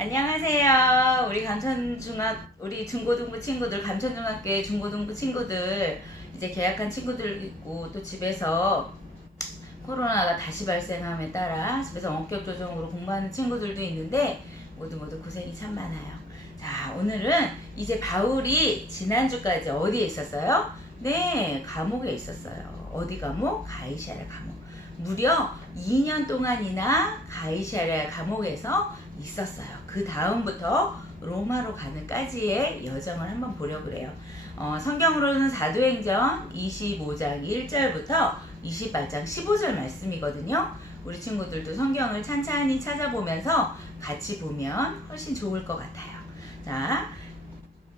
안녕하세요. 우리 중고등부 친구들, 감천중학교의 중고등부 친구들, 이제 개학한 친구들 있고, 또 집에서 코로나가 다시 발생함에 따라 집에서 원격 조정으로 공부하는 친구들도 있는데, 모두 고생이 참 많아요. 자, 오늘은 이제 바울이 지난주까지 어디에 있었어요? 네, 감옥에 있었어요. 어디 감옥? 가이사랴 감옥. 무려 2년 동안이나 가이사랴 감옥에서 있었어요. 그 다음부터 로마로 가는까지의 여정을 한번 보려고 그래요. 성경으로는 사도행전 25장 1절부터 28장 15절 말씀이거든요. 우리 친구들도 성경을 찬찬히 찾아보면서 같이 보면 훨씬 좋을 것 같아요. 자,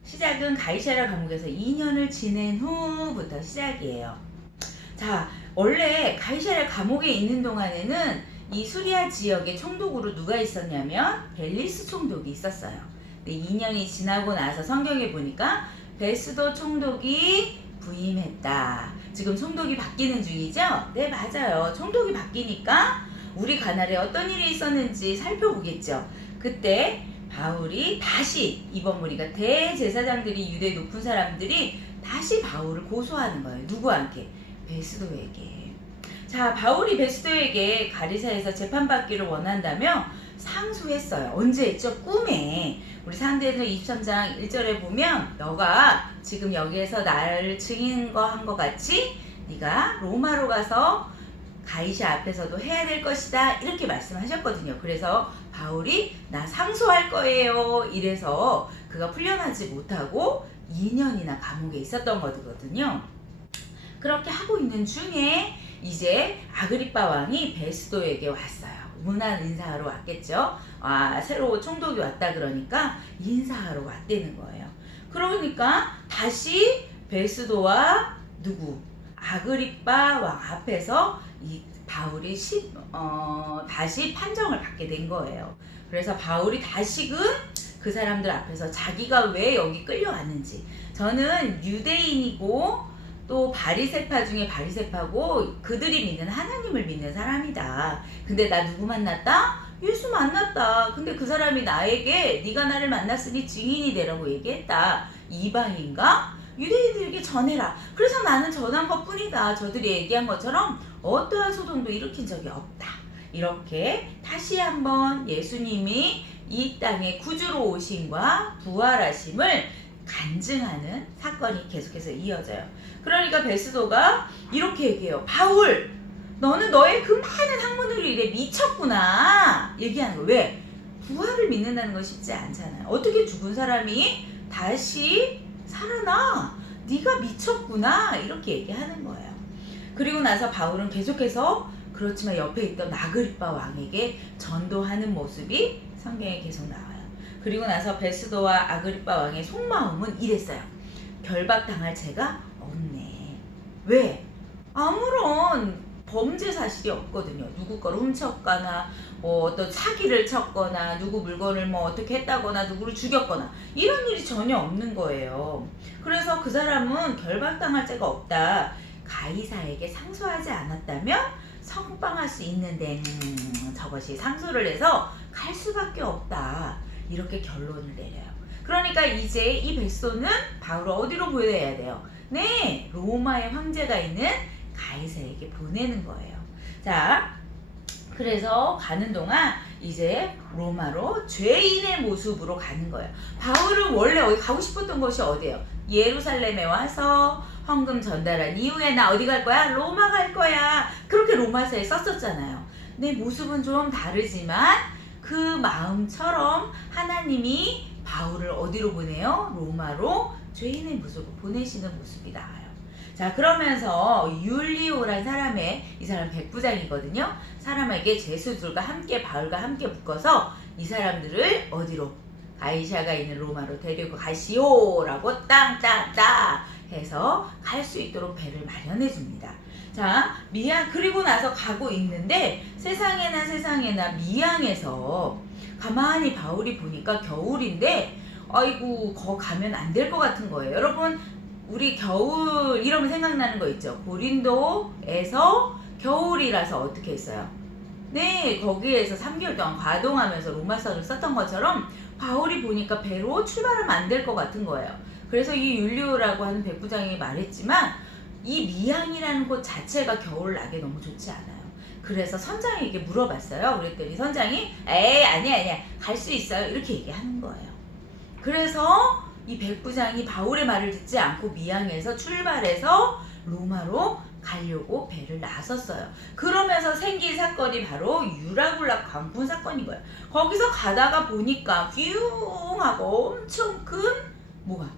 시작은 가이사랴 감옥에서 2년을 지낸 후부터 시작이에요. 자, 원래 가이사랴 감옥에 있는 동안에는 이 수리아 지역의 총독으로 누가 있었냐면 벨리스 총독이 있었어요. 근데 2년이 지나고 나서 성경에 보니까 베스도 총독이 부임했다. 지금 총독이 바뀌는 중이죠? 네, 맞아요. 총독이 바뀌니까 우리 가나라에 어떤 일이 있었는지 살펴보겠죠. 그때 바울이 다시, 이번 무리가 대제사장들이, 유대 높은 사람들이 다시 바울을 고소하는 거예요. 누구한테? 베스도에게. 자, 바울이 베스도에게 가리사에서 재판받기를 원한다며 상소했어요. 언제 했죠? 꿈에. 우리 사도행전 23장 1절에 보면 너가 지금 여기에서 나를 증인한 것 같이 네가 로마로 가서 가이사 앞에서도 해야 될 것이다, 이렇게 말씀하셨거든요. 그래서 바울이 나 상소할 거예요 이래서 그가 풀려나지 못하고 2년이나 감옥에 있었던 거거든요. 그렇게 하고 있는 중에 이제 아그리빠 왕이 베스도에게 왔어요. 문안 인사하러 왔겠죠. 새로 총독이 왔다 그러니까 인사하러 왔다는 거예요. 그러니까 다시 베스도와 아그리빠 왕 앞에서 이 바울이 다시 판정을 받게 된 거예요. 그래서 바울이 다시금 그 사람들 앞에서 자기가 왜 여기 끌려왔는지, 저는 유대인이고 또 바리새파 중에 바리새파고 그들이 믿는 하나님을 믿는 사람이다. 근데 나 누구 만났다? 예수 만났다. 근데 그 사람이 나에게 네가 나를 만났으니 증인이 되라고 얘기했다. 이방인가? 유대인들에게 전해라. 그래서 나는 전한 것 뿐이다. 저들이 얘기한 것처럼 어떠한 소동도 일으킨 적이 없다. 이렇게 다시 한번 예수님이 이 땅에 구주로 오심과 부활하심을 간증하는 사건이 계속해서 이어져요. 그러니까 베스도가 이렇게 얘기해요. 바울, 너는 너의 그 많은 학문으로 이래 미쳤구나. 얘기하는 거. 왜? 부활을 믿는다는 건 쉽지 않잖아요. 어떻게 죽은 사람이 다시 살아나? 네가 미쳤구나. 이렇게 얘기하는 거예요. 그리고 나서 바울은 계속해서 그렇지만 옆에 있던 아그리빠 왕에게 전도하는 모습이 성경에 계속 나와요. 그리고 나서 베스도와 아그리빠 왕의 속마음은 이랬어요. 결박당할 죄가 없네. 왜? 아무런 범죄 사실이 없거든요. 누구 걸 훔쳤거나 어떤 사기를 쳤거나 누구 물건을 어떻게 했다거나 누구를 죽였거나 이런 일이 전혀 없는 거예요. 그래서 그 사람은 결박당할 죄가 없다. 가이사에게 상소하지 않았다면 석방할 수 있는데 저것이 상소를 해서 갈 수밖에 없다. 이렇게 결론을 내려요. 그러니까 이제 이 베스도는 바울을 어디로 보내야 돼요? 네, 로마의 황제가 있는 가이사에게 보내는 거예요. 자, 그래서 가는 동안 이제 로마로 죄인의 모습으로 가는 거예요. 바울은 원래 어디 가고 싶었던 곳이 어디예요? 예루살렘에 와서 헌금 전달한 이후에 나 어디 갈 거야? 로마 갈 거야. 그렇게 로마서에 썼었잖아요. 내 모습은 좀 다르지만 그 마음처럼 하나님이 바울을 어디로 보내요? 로마로 죄인의 모습으로 보내시는 모습이 나와요. 자, 그러면서 율리오란 이 사람 백부장이거든요. 사람에게 제수들과 함께 바울과 함께 묶어서 이 사람들을 어디로? 가이사가 있는 로마로 데리고 가시오라고 땅땅땅 해서 갈 수 있도록 배를 마련해 줍니다. 자, 그리고 나서 가고 있는데 세상에나 미양에서 가만히 바울이 보니까 겨울인데 아이고 거 가면 안 될 것 같은 거예요. 여러분, 우리 겨울 이러면 생각나는 거 있죠. 고린도에서 겨울이라서 어떻게 했어요? 네, 거기에서 3개월 동안 과동하면서 로마서를 썼던 것처럼 바울이 보니까 배로 출발하면 안 될 것 같은 거예요. 그래서 이 율리오라고 하는 백부장이 말했지만 이 미양이라는 곳 자체가 겨울나기에 너무 좋지 않아요. 그래서 선장에게 물어봤어요. 그랬더니 선장이 에이 아니야 갈 수 있어요 이렇게 얘기하는 거예요. 그래서 이 백부장이 바울의 말을 듣지 않고 미양에서 출발해서 로마로 가려고 배를 나섰어요. 그러면서 생긴 사건이 바로 유라굴라 광풍 사건인 거예요. 거기서 가다가 보니까 휘웅하고 엄청 큰 뭐가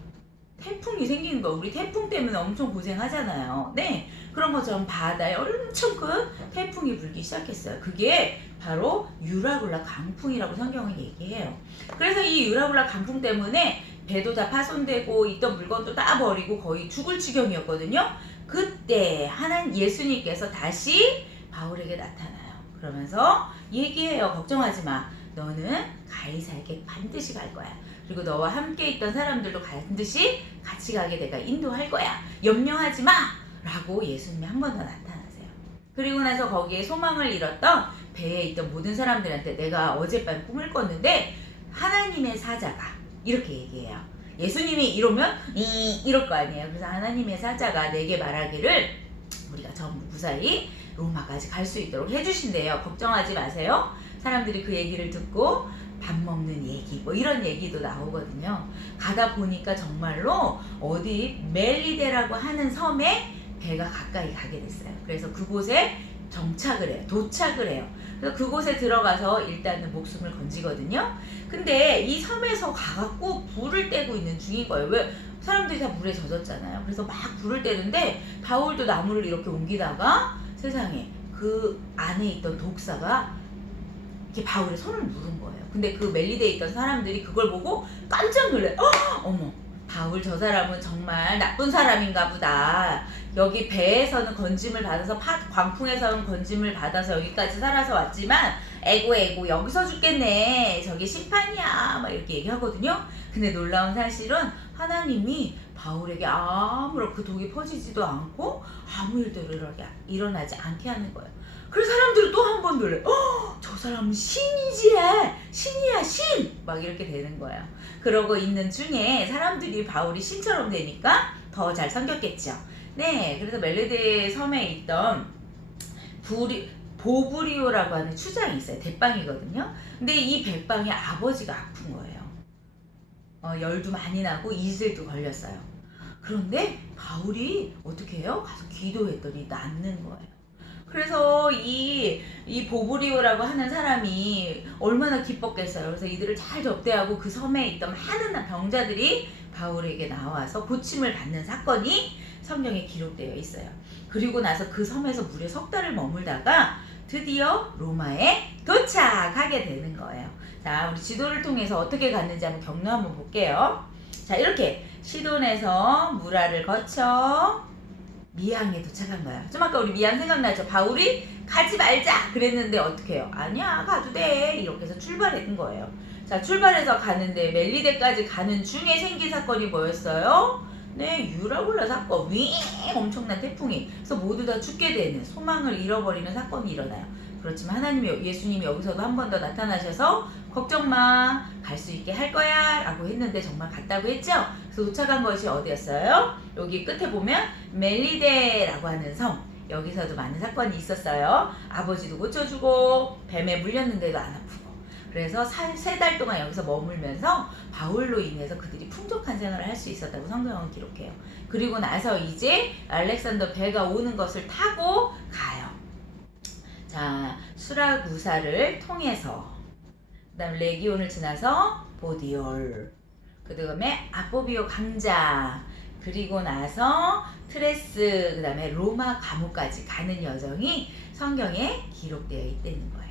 태풍이 생기는 거예요. 우리 태풍 때문에 엄청 고생하잖아요. 네, 그런 것처럼 바다에 엄청 큰 태풍이 불기 시작했어요. 그게 바로 유라굴라 강풍이라고 성경은 얘기해요. 그래서 이 유라굴라 강풍 때문에 배도 다 파손되고 있던 물건도 다 버리고 거의 죽을 지경이었거든요. 그때 하나님 예수님께서 다시 바울에게 나타나요. 그러면서 얘기해요. 걱정하지 마. 너는 가이사에게 반드시 갈 거야. 그리고 너와 함께 있던 사람들도 반드시 같이 가게 내가 인도할 거야. 염려하지 마! 라고 예수님이 한 번 더 나타나세요. 그리고 나서 거기에 소망을 잃었던 배에 있던 모든 사람들한테 내가 어젯밤 꿈을 꿨는데 하나님의 사자가 이렇게 얘기해요. 예수님이 이러면 이럴 거 아니에요. 그래서 하나님의 사자가 내게 말하기를 우리가 전부 무사히 로마까지 갈 수 있도록 해주신대요. 걱정하지 마세요. 사람들이 그 얘기를 듣고 밥 먹는 얘기 뭐 이런 얘기도 나오거든요. 가다 보니까 정말로 어디 멜리데라고 하는 섬에 배가 가까이 가게 됐어요. 그래서 그곳에 정착을 해요. 도착을 해요. 그래서 그곳에 들어가서 일단은 목숨을 건지거든요. 근데 이 섬에서 가갖고 불을 떼고 있는 중인 거예요. 왜? 사람들이 다 물에 젖었잖아요. 그래서 막 불을 떼는데 바울도 나무를 이렇게 옮기다가 세상에 그 안에 있던 독사가 이렇게 바울의 손을 누른 거예요. 근데 그 멜리데에 있던 사람들이 그걸 보고 깜짝 놀래. 어머, 바울 저 사람은 정말 나쁜 사람인가 보다. 여기 배에서는 건짐을 받아서 광풍에서는 건짐을 받아서 여기까지 살아서 왔지만 에고 여기서 죽겠네. 저게 심판이야. 막 이렇게 얘기하거든요. 근데 놀라운 사실은 하나님이 바울에게 아무런 그 독이 퍼지지도 않고 아무 일도 일어나지 않게 하는 거예요. 그래서 사람들이 또 한 번 놀래. 저 사람은 신이지. 신이야 신. 막 이렇게 되는 거예요. 그러고 있는 중에 사람들이 바울이 신처럼 되니까 더 잘 섬겼겠죠. 네, 그래서 멜리데 섬에 있던 보브리오라고 하는 추장이 있어요. 대빵이거든요. 근데 이 백빵의 아버지가 아픈 거예요. 열도 많이 나고 이슬도 걸렸어요. 그런데 바울이 어떻게 해요? 가서 기도했더니 낫는 거예요. 그래서 이 보브리오라고 하는 사람이 얼마나 기뻤겠어요. 그래서 이들을 잘 접대하고 그 섬에 있던 많은 병자들이 바울에게 나와서 고침을 받는 사건이 성경에 기록되어 있어요. 그리고 나서 그 섬에서 무려 석 달을 머물다가 드디어 로마에 도착하게 되는 거예요. 자, 우리 지도를 통해서 어떻게 갔는지 한번 경로 한번 볼게요. 자, 이렇게 시돈에서 무라를 거쳐 미양에 도착한 거야. 좀 아까 우리 미양 생각나죠? 바울이 가지 말자 그랬는데 어떻게 해요? 아니야 가도 돼 이렇게 해서 출발했던 거예요. 자, 출발해서 가는데 멜리데까지 가는 중에 생긴 사건이 뭐였어요? 네, 유라굴라 사건. 엄청난 태풍이. 그래서 모두 다 죽게 되는, 소망을 잃어버리는 사건이 일어나요. 그렇지만 하나님이, 예수님이 여기서도 한 번 더 나타나셔서 걱정 마, 갈 수 있게 할 거야 라고 했는데 정말 갔다고 했죠? 그래서 도착한 것이 어디였어요? 여기 끝에 보면 멜리데라고 하는 섬, 여기서도 많은 사건이 있었어요. 아버지도 고쳐주고 뱀에 물렸는데도 안 아프고. 그래서 3달 동안 여기서 머물면서 바울로 인해서 그들이 풍족한 생활을 할 수 있었다고 성경은 기록해요. 그리고 나서 이제 알렉산더 배가 오는 것을 타고 가요. 자, 수라구사를 통해서 그 다음 레기온을 지나서 보디올, 그 다음에 아포비오 강자, 그리고 나서 트레스, 그 다음에 로마 감옥까지 가는 여정이 성경에 기록되어 있다는 거예요.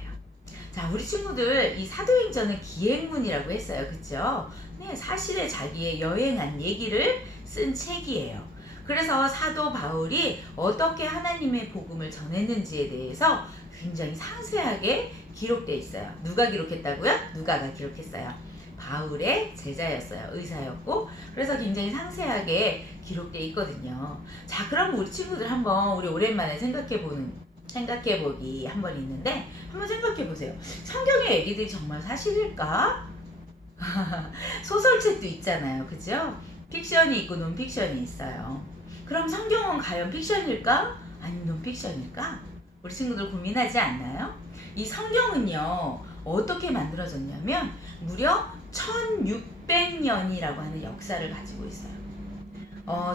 자, 우리 친구들 이 사도행전은 기행문이라고 했어요. 그쵸? 네, 사실에 자기의 여행한 얘기를 쓴 책이에요. 그래서 사도 바울이 어떻게 하나님의 복음을 전했는지에 대해서 굉장히 상세하게 기록되어 있어요. 누가 기록했다고요? 누가가 기록했어요. 바울의 제자였어요. 의사였고. 그래서 굉장히 상세하게 기록되어 있거든요. 자, 그럼 우리 친구들 한번 우리 오랜만에 생각해보는 생각해보기 한번 있는데 한번 생각해보세요. 성경의 얘기들이 정말 사실일까? 소설책도 있잖아요. 그죠? 픽션이 있고 논픽션이 있어요. 그럼 성경은 과연 픽션일까? 아니면 논픽션일까? 우리 친구들 고민하지 않나요? 이 성경은요 어떻게 만들어졌냐면 무려 1600년이라고 하는 역사를 가지고 있어요.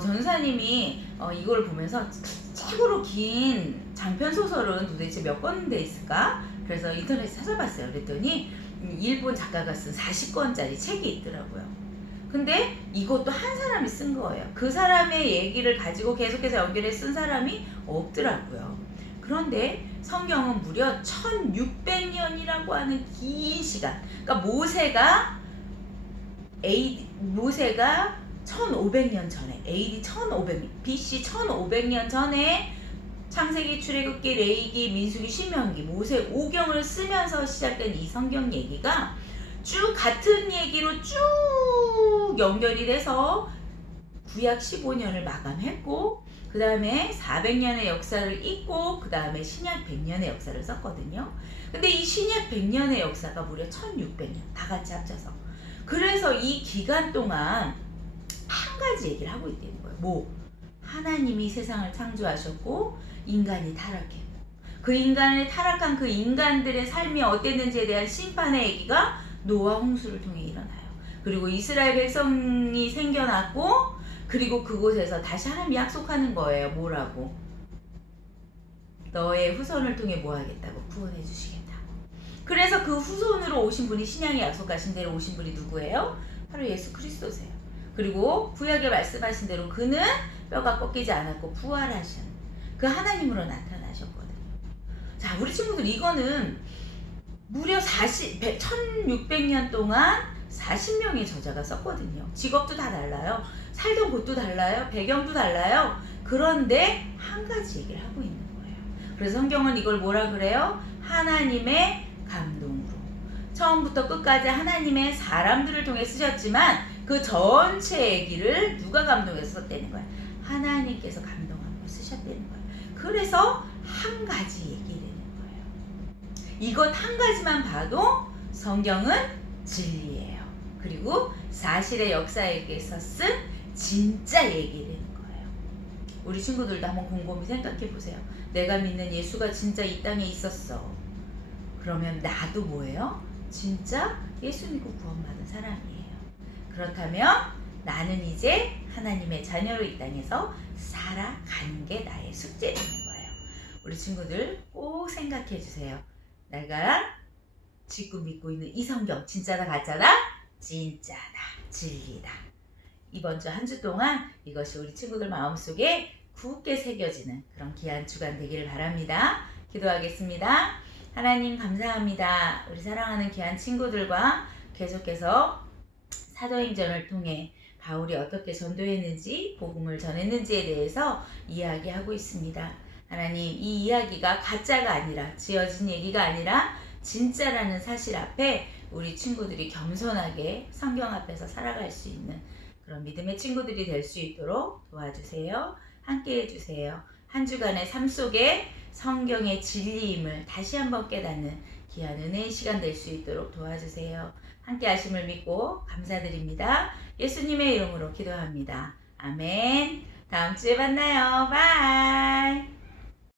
전사님이 이걸 보면서 최고로 긴 장편 소설은 도대체 몇 권인데 있을까? 그래서 인터넷에 찾아봤어요. 그랬더니 일본 작가가 쓴 40권짜리 책이 있더라고요. 근데 이것도 한 사람이 쓴 거예요. 그 사람의 얘기를 가지고 계속해서 연결해 쓴 사람이 없더라고요. 그런데 성경은 무려 1600년이라고 하는 긴 시간. 그러니까 모세가 1500년 전에 AD 1500년 BC 1500년 전에 창세기, 출애굽기, 레위기, 민수기, 신명기, 모세 오경을 쓰면서 시작된 이 성경 얘기가 쭉 같은 얘기로 쭉 연결이 돼서 구약 15년을 마감했고 그 다음에 400년의 역사를 잇고 그 다음에 신약 100년의 역사를 썼거든요. 근데 이 신약 100년의 역사가 무려 1600년 다 같이 합쳐서 그래서 이 기간 동안 한 가지 얘기를 하고 있다는 거예요. 하나님이 세상을 창조하셨고 인간이 타락했고 그 인간의 타락한 그 인간들의 삶이 어땠는지에 대한 심판의 얘기가 노아 홍수를 통해 일어나요. 그리고 이스라엘 백성이 생겨났고 그리고 그곳에서 다시 하나님이 약속하는 거예요. 뭐라고? 너의 후손을 통해 뭐 하겠다고? 구원해 주시겠다고. 그래서 그 후손으로 오신 분이 신약에 약속하신 대로 오신 분이 누구예요? 바로 예수 그리스도세요. 그리고 구약에 말씀하신 대로 그는 뼈가 꺾이지 않았고 부활하신 그 하나님으로 나타나셨거든요. 자, 우리 친구들 이거는 무려 1600년 동안 40명의 저자가 썼거든요. 직업도 다 달라요. 살던 곳도 달라요. 배경도 달라요. 그런데 한 가지 얘기를 하고 있는 거예요. 그래서 성경은 이걸 뭐라 그래요? 하나님의 감동으로. 처음부터 끝까지 하나님의 사람들을 통해 쓰셨지만 그 전체 얘기를 누가 감동해서 썼다는 거야? 하나님께서 감동하고 쓰셨다는 거야. 그래서 한 가지 얘기라는 거예요. 이것 한 가지만 봐도 성경은 진리예요. 그리고 사실의 역사에게서 쓴 진짜 얘기라는 거예요. 우리 친구들도 한번 곰곰이 생각해 보세요. 내가 믿는 예수가 진짜 이 땅에 있었어. 그러면 나도 뭐예요? 진짜 예수 믿고 구원받은 사람이에요. 그렇다면 나는 이제 하나님의 자녀로 이 땅에서 살아가는 게 나의 숙제라는 거예요. 우리 친구들 꼭 생각해 주세요. 내가 지금 믿고 있는 이 성경 진짜다 가짜다? 진짜다. 진리다. 이번 주 한 주 동안 이것이 우리 친구들 마음속에 굳게 새겨지는 그런 귀한 주간 되기를 바랍니다. 기도하겠습니다. 하나님 감사합니다. 우리 사랑하는 귀한 친구들과 계속해서 사도행전을 통해 바울이 어떻게 전도했는지 복음을 전했는지에 대해서 이야기하고 있습니다. 하나님 이 이야기가 가짜가 아니라 지어진 얘기가 아니라 진짜라는 사실 앞에 우리 친구들이 겸손하게 성경 앞에서 살아갈 수 있는 그런 믿음의 친구들이 될 수 있도록 도와주세요. 함께 해주세요. 한 주간의 삶 속에 성경의 진리임을 다시 한번 깨닫는 귀한 은혜의 시간 될 수 있도록 도와주세요. 함께 하심을 믿고 감사드립니다. 예수님의 이름으로 기도합니다. 아멘. 다음 주에 만나요. 바이.